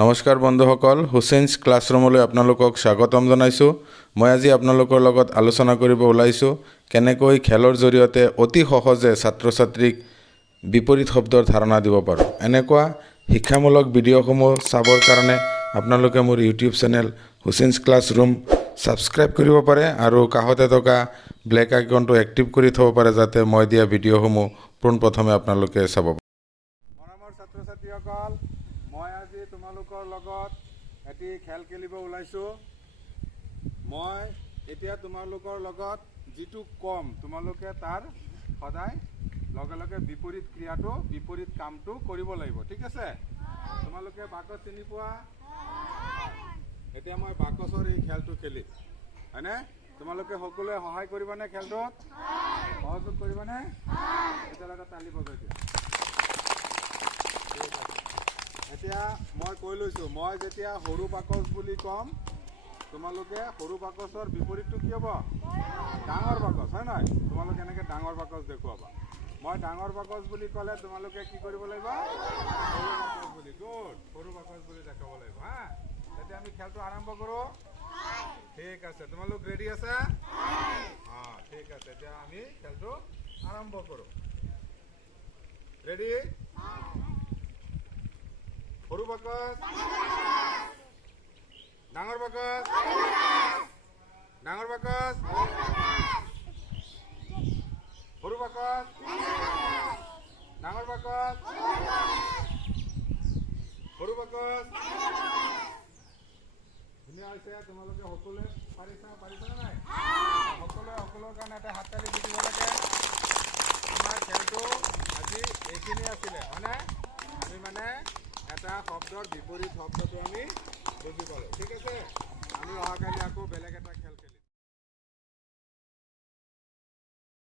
নমস্কাৰ বন্ধুসকল, হুছেইনছ ক্লাছৰুমলৈ আপোনালোকক স্বাগতম জনাইছোঁ। মই আজি আপোনালোকৰ লগত আলোচনা কৰিব ওলাইছোঁ কেনেকৈ খেলৰ জৰিয়তে অতি সহজে ছাত্ৰ-ছাত্ৰীক বিপৰীত শব্দৰ ধাৰণা দিব পাৰোঁ। এনেকুৱা শিক্ষামূলক ভিডিঅ'সমূহ চাবৰ কাৰণে আপোনালোকে মোৰ ইউটিউব চেনেল হুছেইনছ ক্লাছৰুম ছাবস্ক্ৰাইব কৰিব পাৰে আৰু কাষতে থকা ব্লেক আইকনটো এক্টিভ কৰি থব পাৰে যাতে মই দিয়া ভিডিঅ'সমূহ পোনপ্ৰথমে আপোনালোকে চাব পাৰে। মৰমৰ ছাত্ৰ-ছাত্ৰীসকল, মই আজি তোমালোকৰ লগত এটি খেল খেলিব ওলাইছোঁ। মই এতিয়া তোমালোকৰ লগত যিটো কম তোমালোকে তাৰ সদায় লগে লগে বিপৰীত ক্ৰিয়াটো বিপৰীত কামটো কৰিব লাগিব, ঠিক আছে? তোমালোকে বাকচ চিনি পোৱা? এতিয়া মই বাকচৰ এই খেলটো খেলিম, হয়নে? তোমালোকে সকলোৱে সহায় কৰিবানে? খেলটোত সহযোগ কৰিবানে? এতিয়ালৈকে তালি বজাই দিয়া। এতিয়া মই কৈ লৈছোঁ, মই যেতিয়া সৰু বাকচ বুলি ক'ম তোমালোকে সৰু বাকচৰ বিপৰীতটো কি হ'ব? ডাঙৰ বাকচ, হয় নহয়? তোমালোকে এনেকৈ ডাঙৰ বাকচ দেখুৱাবা। মই ডাঙৰ বাকচ বুলি ক'লে তোমালোকে কি কৰিব লাগিব? সৰু বাকচ বুলি, গুড, সৰু বাকচ বুলি দেখাব লাগিব। হা, তেতিয়া আমি খেলটো আৰম্ভ কৰোঁ। ঠিক আছে, তোমালোক ৰেডি আছে? অঁ, ঠিক আছে, এতিয়া আমি খেলটো আৰম্ভ কৰোঁ। ৰেডি? সৰু বাকচ, ডাঙৰ বাকচ, ডাঙৰ বাকচ, সৰু বাকচ, ডাঙৰ বাকচ, সৰু বাকচ। ধুনীয়া হৈছে, তোমালোকে সকলোৱে পাৰিছানে নাই? সকলোৰ কাৰণে এটা হাততালি দি দিব লাগে। আমাৰ খেলটো আজি এইখিনি আছিলে, হয়নে? আমি মানে এটা শব্দৰ বিপৰীত শব্দটো আমি বুজি পালোঁ, ঠিক আছে? আমি অহাকালি আকৌ বেলেগ এটা